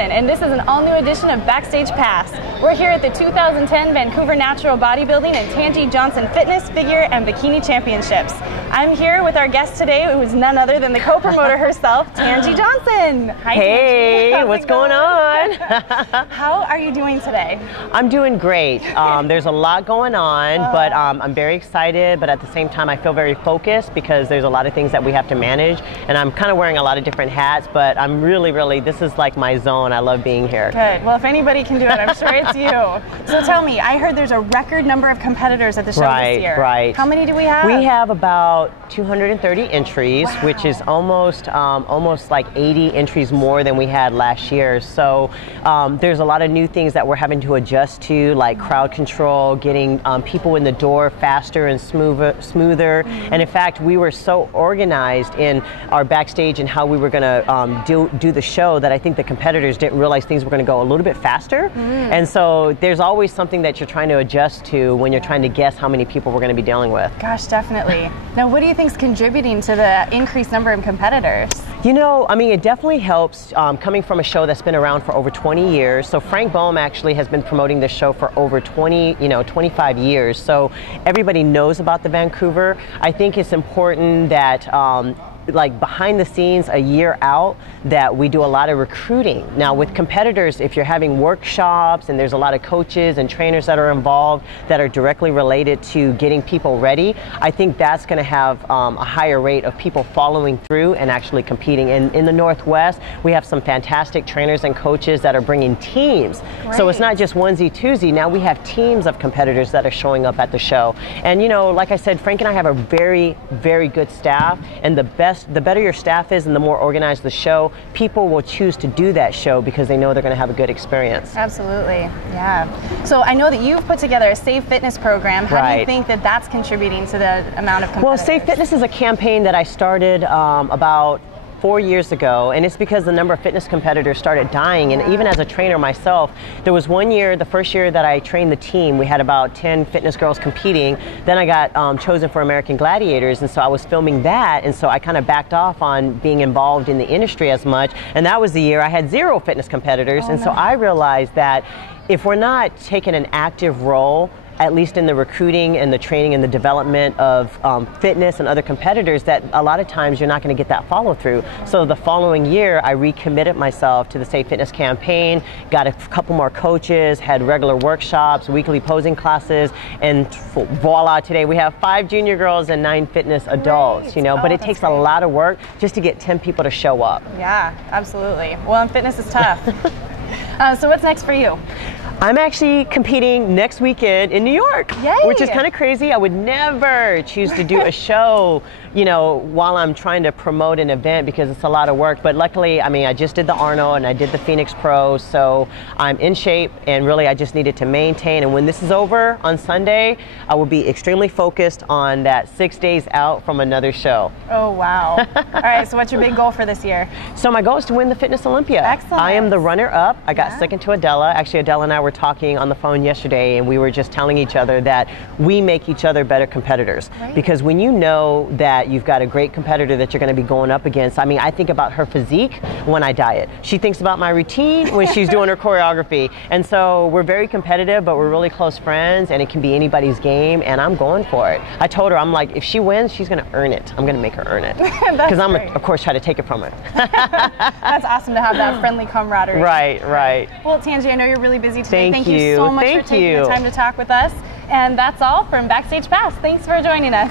Rosen, and this is an all-new edition of Backstage Pass. We're here at the 2010 Vancouver Natural Bodybuilding and Tanji Johnson Fitness, Figure, and Bikini Championships. I'm here with our guest today, who is none other than the co-promoter herself, Tanji Johnson. Hi, hey, Tanji. what's going on? How are you doing today? I'm doing great. There's a lot going on, but I'm very excited, but at the same time I feel very focused because there's a lot of things that we have to manage, and I'm kind of wearing a lot of different hats, but I'm really, this is like my zone. I love being here. Good. Well, if anybody can do it, I'm sure it's you. So tell me, I heard there's a record number of competitors at the show this year. Right. How many do we have? We have about 230 entries, wow, which is almost like 80 entries more than we had last year. So there's a lot of new things that we're having to adjust to, like crowd control, getting people in the door faster and smoother. And in fact, we were so organized in our backstage and how we were going to do the show that I think the competitors didn't realize things were going to go a little bit faster. And so there's always something that you're trying to adjust to when you're trying to guess how many people we're going to be dealing with. Gosh, definitely. Now, what do you think is contributing to the increased number of competitors? You know, I mean, it definitely helps coming from a show that's been around for over 20 years. So Frank Boehm actually has been promoting this show for over 25 years. So everybody knows about the Vancouver. I think it's important that like behind the scenes, a year out, that we do a lot of recruiting. Now with competitors, if you're having workshops and there's a lot of coaches and trainers that are involved that are directly related to getting people ready, I think that's going to have a higher rate of people following through and actually competing. In the Northwest, we have some fantastic trainers and coaches that are bringing teams. Great. So it's not just onesie twosie. Now we have teams of competitors that are showing up at the show. And you know, like I said, Frank and I have a very, very good staff, and the better your staff is and the more organized the show, people will choose to do that show because they know they're going to have a good experience. Absolutely, yeah. So I know that you've put together a Safe Fitness program. How do you think that that's contributing to the amount of competitors? Well, Safe Fitness is a campaign that I started about 4 years ago, and it's because the number of fitness competitors started dying. And even as a trainer myself, there was one year, the first year that I trained the team, we had about 10 fitness girls competing. Then I got chosen for American Gladiators, and so I was filming that, and so I kind of backed off on being involved in the industry as much. And that was the year I had 0 fitness competitors. So I realized that if we're not taking an active role, at least in the recruiting and the training and the development of fitness and other competitors, that a lot of times you're not going to get that follow through. So the following year, I recommitted myself to the Safe Fitness campaign, got a couple more coaches, had regular workshops, weekly posing classes, and voila, today we have 5 junior girls and 9 fitness adults, you know, but it takes a lot of work just to get 10 people to show up. Yeah, absolutely. Well, and fitness is tough. So what's next for you? I'm actually competing next weekend in New York, which is kind of crazy. I would never choose to do a show, you know, while I'm trying to promote an event because it's a lot of work. But luckily, I mean, I just did the Arnold and I did the Phoenix Pro, so I'm in shape, and really I just needed to maintain. And when this is over on Sunday, I will be extremely focused on that 6 days out from another show. Oh, wow. All right, so what's your big goal for this year? So my goal is to win the Fitness Olympia. Excellent. I am the runner-up. I got second to Adela. Actually, Adela and I were talking on the phone yesterday, and we were just telling each other that we make each other better competitors. Because when you know that you've got a great competitor that you're going to be going up against, I mean, I think about her physique when I diet. She thinks about my routine when she's doing her choreography. And so we're very competitive, but we're really close friends, and it can be anybody's game, and I'm going for it. I told her, I'm like, if she wins, she's going to earn it. I'm going to make her earn it. Because I'm, of course, try to take it from her. That's awesome to have that friendly camaraderie. Right. Well, Tanji, I know you're really busy today. Thank you so much for taking the time to talk with us. And that's all from Backstage Pass. Thanks for joining us.